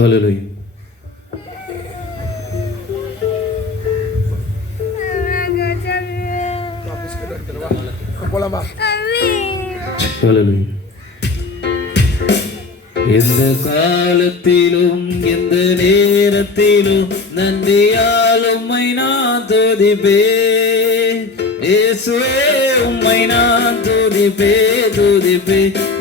ஹல்லேலூயா. ஹல்லேலூயா. எந்த காலத்திலும் எந்த நேரத்திலும் நன்றியால் உம்மை நான் துதிப்பேன். இயேசுவே உம்மை நான் துதிப்பேன்.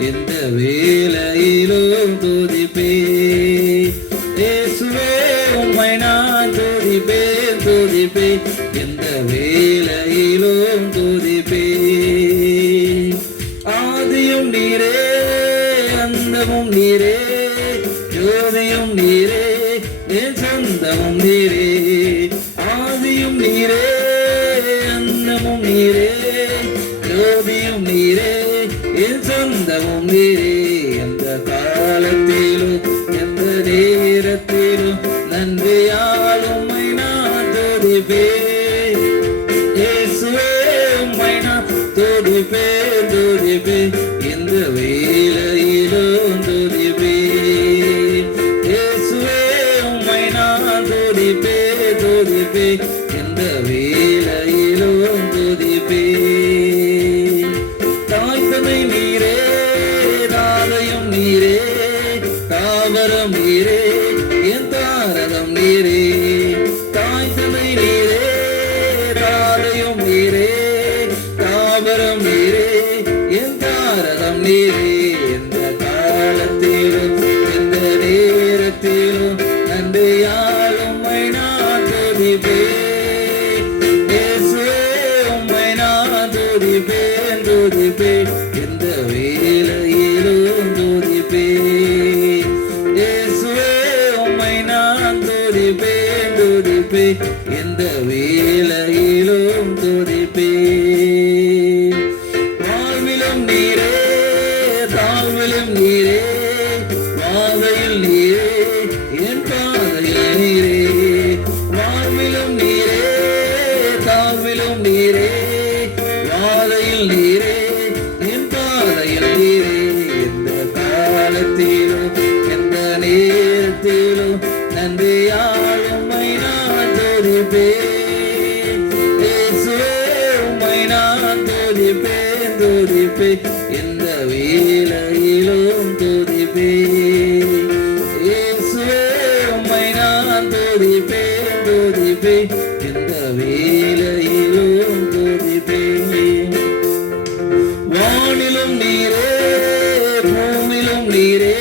எந்த வேளையிலும் துதிப்பேன். இயேசுவே உம்மை நான் துதிப்பேன். எந்த வேளையிலும் துதிப்பேன். ஆதியும் நீரே, அந்தமும் நீரே, ஜோதியும் நீரே, என் சொந்தமும் நீரே. ஆதியும் நீரே, அந்தமும் நீரே, ஜோதியும் நீரே, என் சொந்தமும் நீரே. எந்த காலத்திலும் எந்த நேரத்திலும் நன்றியால் உம்மை நான் துதிப்பேன். இயேசுவே உம்மை நான் துதிப்பேன். எந்த வேளையிலும் துதிப்பேன். இயேசுவே உம்மை நான் துதிப்பேன். எந்த வேளையிலும் துதிப்பேன். தாய்த்தனை நீரே, தாதையும் நீரே, தாவரம் நீரே, என் தாரகம் நீரே. தாய்த்தனை நீரே, தாதையும் நீரே, தாவரம் நீரே, என் தாரகம் நீரே. எந்த காலத்திலும் எந்த நேரத்திலும் நன்றியால் உம்மை நான் துதிப்பேன். இயேசுவே உம்மை நான் துதிப்பேன். எந்த வேளையிலும் துதிப்பேன். இயேசுவே உம்மை நான் துதிப்பேன். எந்த வேளையிலும் துதிப்பேன். வாழ்விலும் நீரே, தாழ்விலும் நீரே, பாதையில் நீரே, என் பாதையில் நீரே. வாழ்விலும் நீரே, தாழ்விலும் நீரே, பாதையில் நீரே, என் பாதையில் நீரே. எந்த காலத்திலும் எந்த நேரத்திலும் நன்றியால் உம்மை நான் துதிப்பேன். இயேசுவே உம்மை நான் துதிப்பேன். எந்த வேளையிலும் துதிப்பேன். இயேசுவே உம்மை நான் துதிப்பேன். எந்த வேளையிலும் துதிப்பேன். வானிலும் நீரே, பூமியிலும் நீரே,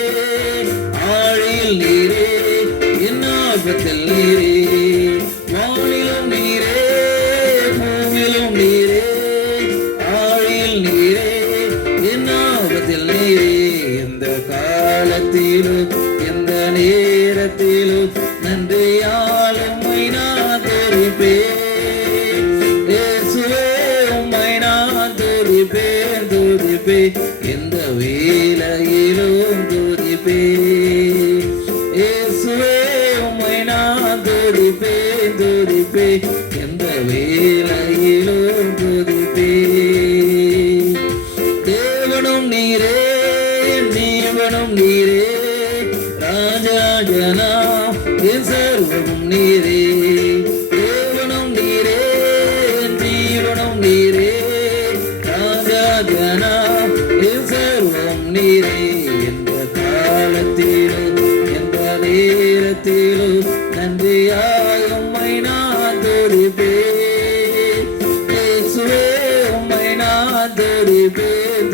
ஆழியில் நீரே, என் ஆபத்தில் நீரே. வானிலும் நீரே, பூமியிலும் நீரே, ஆழியில் நீரே, என் ஆபத்தில் நீரே. எந்த காலத்திலும் எந்த நேரத்திலும் நன்றியால் உம்மை நான் துதிப்பேன். இயேசுவே உம்மை நான் துதிப்பேன். எந்த வேளையிலும் துதிப்பேன். இயேசுவே உம்மை நான் துதிப்பேன். எந்த வேளையிலும் துதிப்பேன். தேவனும் நீரே, நீவனும் நீரே, ராஜராஜனா என் சர்வமும் நீரே. தேவனும் நீரே, ஜீவனும் நீரே, ராஜராஜனா என் சர்வம் நீரே. எந்த காலத்திலும் எந்த நேரத்திலும் நன்றியால் உம்மை நான் துதிப்பேன். இயேசுவே உம்மை நான் துதிப்பேன்.